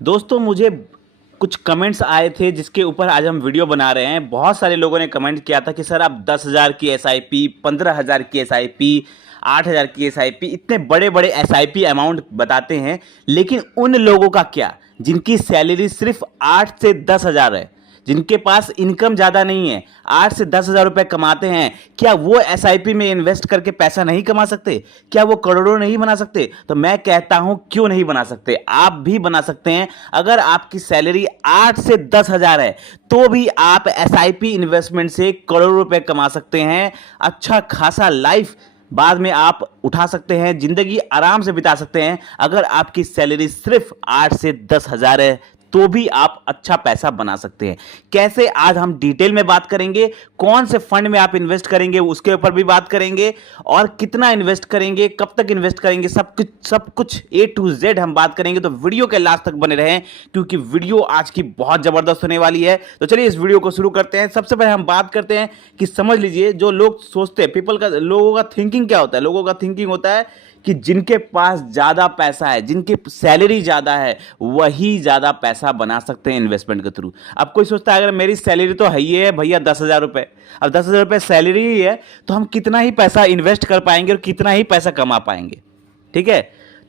दोस्तों मुझे कुछ कमेंट्स आए थे जिसके ऊपर आज हम वीडियो बना रहे हैं। बहुत सारे लोगों ने कमेंट किया था कि सर आप 10,000 की एसआईपी, 15,000 की एसआईपी, 8,000 की एसआईपी, इतने बड़े बड़े एसआईपी अमाउंट बताते हैं, लेकिन उन लोगों का क्या जिनकी सैलरी सिर्फ 8 से 10,000 है, जिनके पास इनकम ज़्यादा नहीं है, 8 से 10 हज़ार रुपये कमाते हैं, क्या वो एसआईपी में इन्वेस्ट करके पैसा नहीं कमा सकते? क्या वो करोड़ों नहीं बना सकते? तो मैं कहता हूं क्यों नहीं बना सकते, आप भी बना सकते हैं। अगर आपकी सैलरी 8 से 10 हज़ार है तो भी आप एसआईपी इन्वेस्टमेंट से करोड़ों रुपए कमा सकते हैं। अच्छा खासा लाइफ बाद में आप उठा सकते हैं, जिंदगी आराम से बिता सकते हैं। अगर आपकी सैलरी सिर्फ 8 से 10 हज़ार है तो भी आप अच्छा पैसा बना सकते हैं। कैसे, आज हम डिटेल में बात करेंगे। कौन से फंड में आप इन्वेस्ट करेंगे उसके ऊपर भी बात करेंगे, और कितना इन्वेस्ट करेंगे, कब तक इन्वेस्ट करेंगे, सब कुछ ए टू जेड हम बात करेंगे। तो वीडियो के लास्ट तक बने रहें क्योंकि वीडियो आज की बहुत जबरदस्त होने वाली है। तो चलिए इस वीडियो को शुरू करते हैं। सबसे पहले हम बात करते हैं कि समझ लीजिए, जो लोग सोचते हैं, लोगों का थिंकिंग क्या होता है। लोगों का थिंकिंग होता है कि जिनके पास ज्यादा पैसा है, जिनकी सैलरी ज्यादा है, वही ज्यादा पैसा बना सकते हैं इन्वेस्टमेंट के थ्रू। अब कोई सोचता है अगर मेरी सैलरी तो है ही है भैया 10,000 रुपए, अब 10,000 रुपए सैलरी ही है तो हम कितना ही पैसा इन्वेस्ट कर पाएंगे और कितना ही पैसा कमा पाएंगे। ठीक है,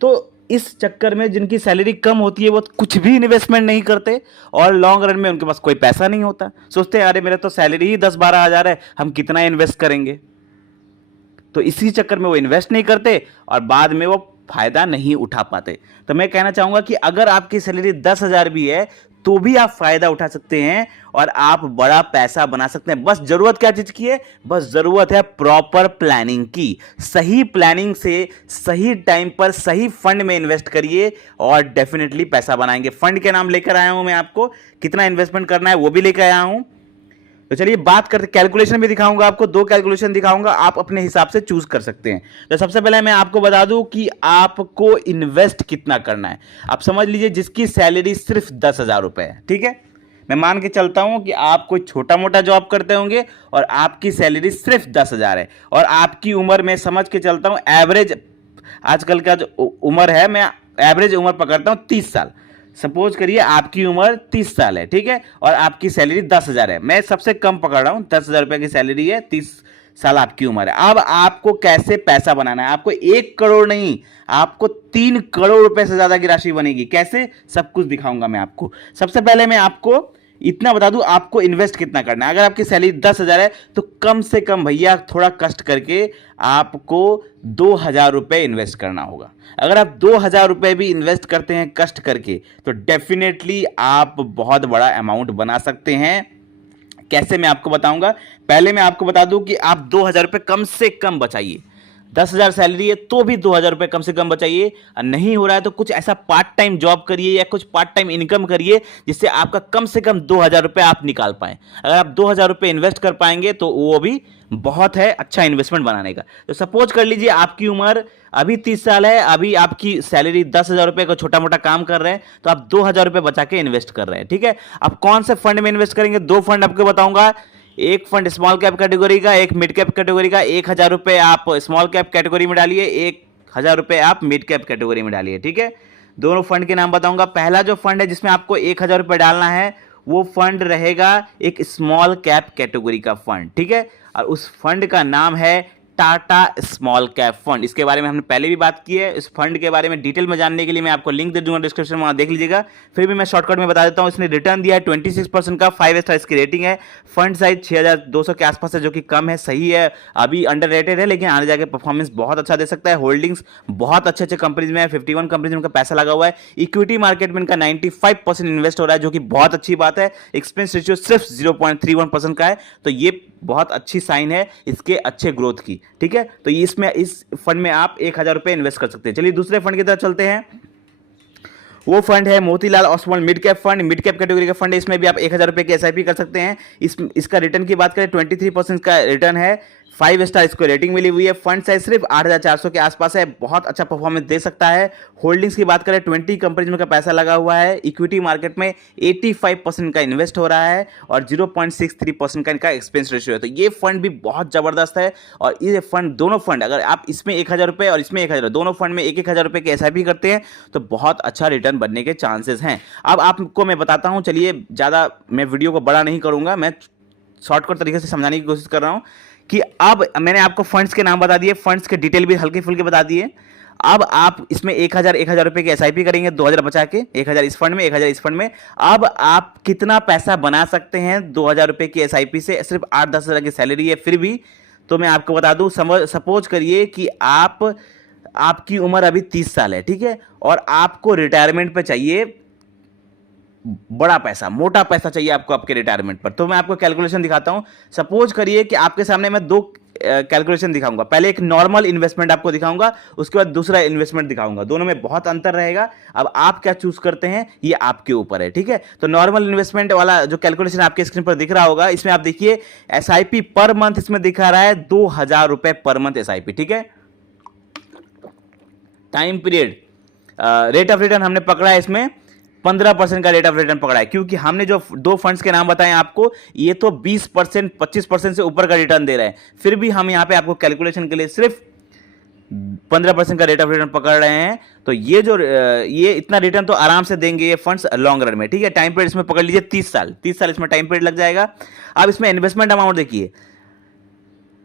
तो इस चक्कर में जिनकी सैलरी कम होती है वो कुछ भी इन्वेस्टमेंट नहीं करते और लॉन्ग रन में उनके पास कोई पैसा नहीं होता। सोचते हैं अरे मेरे तो सैलरी ही 10-12 हज़ार है, हम कितना इन्वेस्ट करेंगे। तो इसी चक्कर में वो इन्वेस्ट नहीं करते और बाद में वो फायदा नहीं उठा पाते। तो मैं कहना चाहूंगा कि अगर आपकी सैलरी 10,000 भी है तो भी आप फायदा उठा सकते हैं और आप बड़ा पैसा बना सकते हैं। बस जरूरत क्या चीज की है? बस जरूरत है प्रॉपर प्लानिंग की। सही प्लानिंग से सही टाइम पर सही फंड में इन्वेस्ट करिए और डेफिनेटली पैसा बनाएंगे। फंड के नाम लेकर आया हूं मैं आपको, कितना इन्वेस्टमेंट करना है वो भी लेकर आया हूं। तो चलिए बात करते, कैलकुलेशन भी दिखाऊंगा आपको, 2 कैलकुलेशन दिखाऊंगा, आप अपने हिसाब से चूज कर सकते हैं। तो सबसे पहले मैं आपको बता दूं कि आपको इन्वेस्ट कितना करना है। आप समझ लीजिए जिसकी सैलरी सिर्फ 10,000 रुपए है, ठीक है, मैं मान के चलता हूं कि आप कोई छोटा मोटा जॉब करते होंगे और आपकी सैलरी सिर्फ 10,000 है और आपकी उम्र में समझ के चलता हूं एवरेज, आजकल का जो उम्र है, मैं एवरेज उम्र पकड़ता हूं 30 साल। सपोज करिए आपकी उम्र 30 साल है, ठीक है, और आपकी सैलरी 10,000 है। मैं सबसे कम पकड़ रहा हूं, 10,000 रुपए की सैलरी है, 30 साल आपकी उम्र है। अब आपको कैसे पैसा बनाना है? आपको 1 करोड़ नहीं, आपको 3 करोड़ रुपए से ज्यादा की राशि बनेगी। कैसे, सब कुछ दिखाऊंगा मैं आपको। सबसे पहले मैं आपको इतना बता दूं आपको इन्वेस्ट कितना करना है। अगर आपकी सैलरी 10,000 है तो कम से कम भैया थोड़ा कष्ट करके आपको 2,000 रुपए इन्वेस्ट करना होगा। अगर आप 2,000 रुपए भी इन्वेस्ट करते हैं कष्ट करके तो डेफिनेटली आप बहुत बड़ा अमाउंट बना सकते हैं। कैसे, मैं आपको बताऊंगा। पहले मैं आपको बता दूं कि आप 2,000 रुपए कम से कम बचाइए। 10,000 सैलरी है तो भी 2,000 रुपए कम से कम बचाइए। नहीं हो रहा है तो कुछ ऐसा पार्ट टाइम जॉब करिए या कुछ पार्ट टाइम इनकम करिए जिससे आपका कम से कम 2,000 रुपए आप निकाल पाए। अगर आप 2,000 रुपए इन्वेस्ट कर पाएंगे तो वो भी बहुत है अच्छा इन्वेस्टमेंट बनाने का। तो सपोज कर लीजिए आपकी उम्र अभी 30 साल है, अभी आपकी सैलरी 10,000 रुपए का छोटा मोटा काम कर रहे हैं तो आप 2,000 रुपए बचा के इन्वेस्ट कर रहे हैं, ठीक है। अब कौन से फंड में इन्वेस्ट करेंगे? 2 फंड आपको बताऊंगा। एक फंड स्मॉल कैप कैटेगरी का, एक मिड कैप कैटेगरी का। 1,000 रुपए आप स्मॉल कैप कैटेगरी में डालिए, 1,000 रुपए आप मिड कैप कैटेगरी में डालिए, ठीक है। दोनों फंड के नाम बताऊंगा। पहला जो फंड है जिसमें आपको 1,000 रुपए डालना है वो फंड रहेगा एक स्मॉल कैप कैटेगरी का फंड, ठीक है, और उस फंड का नाम है टाटा स्मॉल कैप फंड। इसके बारे में हमने पहले भी बात की है। इस फंड के बारे में डिटेल में जानने के लिए मैं आपको लिंक दे दूंगा डिस्क्रिप्शन में, वहां देख लीजिएगा। फिर भी मैं शॉर्टकट में बता देता हूं। इसने रिटर्न दिया है 26% का, 5 स्टार इसकी रेटिंग है। फंड साइज 6,200 के आसपास है जो कि कम है, सही है, अभी अंडररेटेड है, लेकिन आने जाके परफॉर्मेंस बहुत अच्छा दे सकता है। होल्डिंग्स बहुत अच्छे अच्छे कंपनीज में है, 51 कंपनीज में उनका पैसा लगा हुआ है। इक्विटी मार्केट में इनका 95% इन्वेस्ट हो रहा है जो कि बहुत अच्छी बात है। एक्सपेंस रेशियो सिर्फ 0.31% का है, तो ये बहुत अच्छी साइन है इसके अच्छे ग्रोथ की, ठीक है। तो इसमें इस फंड में आप 1,000 रुपए इन्वेस्ट कर सकते हैं। चलिए दूसरे फंड की तरफ चलते हैं। वो फंड है Motilal Oswal mid cap fund. Mid cap category का फंड है, इसमें भी आप 1,000 रुपए की एसआईपी कर सकते हैं। इसका रिटर्न की बात करें 23% का रिटर्न है। 5 स्टार इसको रेटिंग मिली हुई है। फंड साइज सिर्फ 8,400 के आसपास है, बहुत अच्छा परफॉर्मेंस दे सकता है। होल्डिंग्स की बात करें 20 कंपनीज में का पैसा लगा हुआ है। इक्विटी मार्केट में 85% का इन्वेस्ट हो रहा है और 0.63% का इनका एक्सपेंस रेशियो है। तो ये फंड भी बहुत जबरदस्त है। और ये फंड, दोनों फंड, अगर आप इसमें 1,000 रुपये और इसमें 1,000, दोनों फंड में 1,000 रुपये की SIP करते हैं तो बहुत अच्छा रिटर्न बनने के चांसेस हैं। अब आपको मैं बताता हूं, चलिए ज़्यादा मैं वीडियो को बड़ा नहीं करूंगा, मैं शॉर्टकट तरीके से समझाने की कोशिश कर रहा हूं कि अब मैंने आपको फंड्स के नाम बता दिए, फंड्स के डिटेल भी हल्के फुल्के बता दिए। अब आप इसमें 1,000 रुपये की SIP करेंगे, 2,000 बचा के, 1,000 इस फंड में, 1,000 इस फंड में। अब आप कितना पैसा बना सकते हैं 2,000 रुपये की SIP से? सिर्फ 8-10 हज़ार की सैलरी है फिर भी। तो मैं आपको बता दूं, सपोज करिए कि आपकी उम्र अभी 30 साल है, ठीक है, और आपको रिटायरमेंट पे चाहिए बड़ा पैसा, मोटा पैसा चाहिए आपको आपके रिटायरमेंट पर। तो मैं आपको कैलकुलेशन दिखाता हूं। सपोज करिए कि आपके सामने मैं 2 कैलकुलेशन दिखाऊंगा। पहले एक नॉर्मल इन्वेस्टमेंट आपको दिखाऊंगा, उसके बाद दूसरा इन्वेस्टमेंट दिखाऊंगा। दोनों में बहुत अंतर रहेगा। अब आप क्या चूज करते हैं ये आपके ऊपर है, ठीक है। तो नॉर्मल इन्वेस्टमेंट वाला जो कैलकुलेशन आपके स्क्रीन पर दिख रहा होगा, इसमें आप देखिए SIP पर मंथ इसमें दिखा रहा है 2,000 रुपए पर मंथ SIP, ठीक है। Time period, rate of return हमने पकड़ा है इसमें 15% का रेट ऑफ रिटर्न पकड़ा है, क्योंकि हमने जो 2 फंड्स के नाम बताए आपको, ये तो 20%, 25% से ऊपर का रिटर्न दे रहे हैं। फिर भी हम यहां पे आपको कैलकुलेशन के लिए सिर्फ 15% का रेट ऑफ रिटर्न पकड़ रहे हैं। तो ये इतना रिटर्न तो आराम से देंगे ये फंड्स लॉन्ग रन में, ठीक है। टाइम पीरियड इसमें पकड़ लीजिए 30 साल, 30 साल इसमें टाइम पीरियड लग जाएगा। अब इसमें इन्वेस्टमेंट अमाउंट देखिए,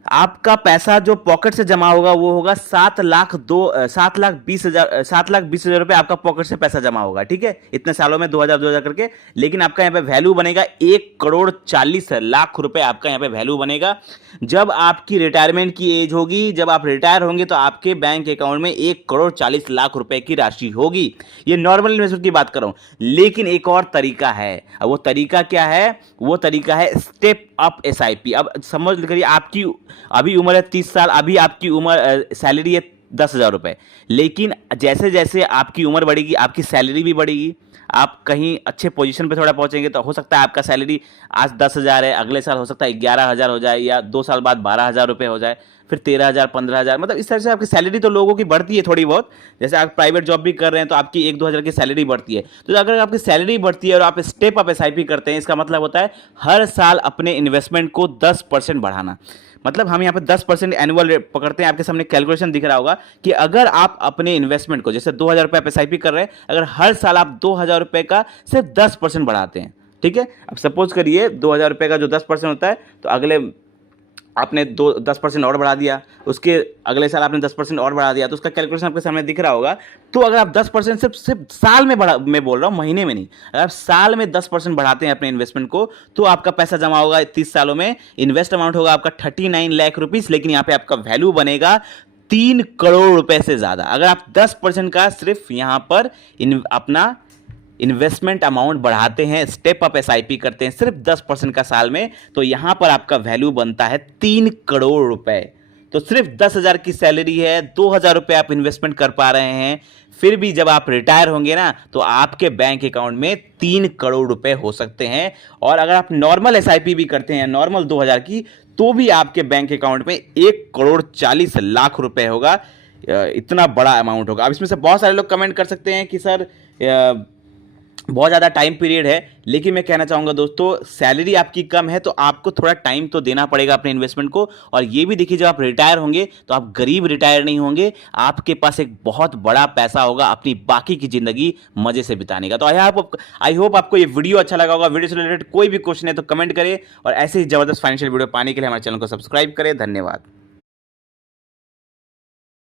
आपका पैसा जो पॉकेट से जमा होगा वो होगा 7,20,000 रुपए आपका पॉकेट से पैसा जमा होगा, ठीक है, इतने सालों में 2,000 करके। लेकिन आपका यहाँ पे वैल्यू बनेगा 1,40,00,000 रुपए आपका यहाँ पे वैल्यू बनेगा। जब आपकी रिटायरमेंट की एज होगी, जब आप रिटायर होंगे, तो आपके बैंक अकाउंट में 1,40,00,000 रुपए की राशि होगी। ये नॉर्मल इन्वेस्टमेंट की बात कर रहा हूं। लेकिन एक और तरीका है, अब वो तरीका क्या है? वो तरीका है स्टेप अप SIP। अब समझ करिए, आपकी अभी उम्र है 30 साल, अभी आपकी उम्र सैलरी है 10,000 रुपए, लेकिन जैसे जैसे आपकी उम्र बढ़ेगी आपकी सैलरी भी बढ़ेगी। आप कहीं अच्छे पोजीशन पे थोड़ा पहुंचेंगे तो हो सकता है आपका सैलरी आज 10,000 है, अगले साल हो सकता है 11,000 हो जाए, या 2 साल बाद 12,000 रुपये हो जाए, फिर 13,000, 15,000, मतलब इस तरह से आपकी सैलरी तो लोगों की बढ़ती है थोड़ी बहुत। जैसे आप प्राइवेट जॉब भी कर रहे हैं तो आपकी 1-2 हज़ार की सैलरी बढ़ती है। तो अगर आपकी सैलरी बढ़ती है और आप स्टेप अप SIP करते हैं, इसका मतलब होता है हर साल अपने इन्वेस्टमेंट को 10% बढ़ाना। मतलब हम यहाँ पे 10% एनुअल रेट पकड़ते हैं। आपके सामने कैलकुलेशन दिख रहा होगा कि अगर आप अपने इन्वेस्टमेंट को, जैसे 2,000 रुपये आप SIP कर रहे हैं, अगर हर साल आप 2,000 रुपये का सिर्फ 10% बढ़ाते हैं, ठीक है। अब सपोज करिए 2,000 रुपये का जो 10% होता है, तो अगले आपने 10% और बढ़ा दिया, उसके अगले साल आपने 10% और बढ़ा दिया, तो उसका कैलकुलेशन आपके सामने दिख रहा होगा। तो अगर आप 10% सिर्फ साल में बढ़ा, मैं बोल रहा हूँ महीने में नहीं, अगर आप साल में 10% बढ़ाते हैं अपने इन्वेस्टमेंट को, तो आपका पैसा जमा होगा 30 सालों में। इन्वेस्ट अमाउंट होगा आपका 39 लाख रुपीस, लेकिन यहाँ पे आपका वैल्यू बनेगा 3 करोड़ रुपए से ज्यादा। अगर आप 10% का सिर्फ यहाँ पर अपना इन्वेस्टमेंट अमाउंट बढ़ाते हैं, स्टेप अप SIP करते हैं सिर्फ 10% का साल में, तो यहां पर आपका वैल्यू बनता है 3 करोड़ रुपए। तो सिर्फ 10,000 की सैलरी है, 2,000 रुपए आप इन्वेस्टमेंट कर पा रहे हैं। फिर भी जब आप रिटायर होंगे ना, तो आपके बैंक अकाउंट में 3 करोड़ रुपए हो सकते हैं। और अगर आप नॉर्मल SIP भी करते हैं, नॉर्मल 2,000 की, तो भी आपके बैंक अकाउंट में 1,40,00,000 रुपए होगा। इतना बड़ा अमाउंट होगा। अब इसमें से बहुत सारे लोग कमेंट कर सकते हैं कि सर बहुत ज़्यादा टाइम पीरियड है, लेकिन मैं कहना चाहूँगा दोस्तों, सैलरी आपकी कम है तो आपको थोड़ा टाइम तो देना पड़ेगा अपने इन्वेस्टमेंट को। और ये भी देखिए, जब आप रिटायर होंगे तो आप गरीब रिटायर नहीं होंगे, आपके पास एक बहुत बड़ा पैसा होगा अपनी बाकी की ज़िंदगी मज़े से बिताने का। तो आई होप आपको ये वीडियो अच्छा लगा होगा। वीडियो से रिलेटेड कोई भी क्वेश्चन है तो कमेंट करें, और ऐसे ही ज़बरदस्त फाइनेंशियल वीडियो पाने के लिए हमारे चैनल को सब्सक्राइब करें। धन्यवाद।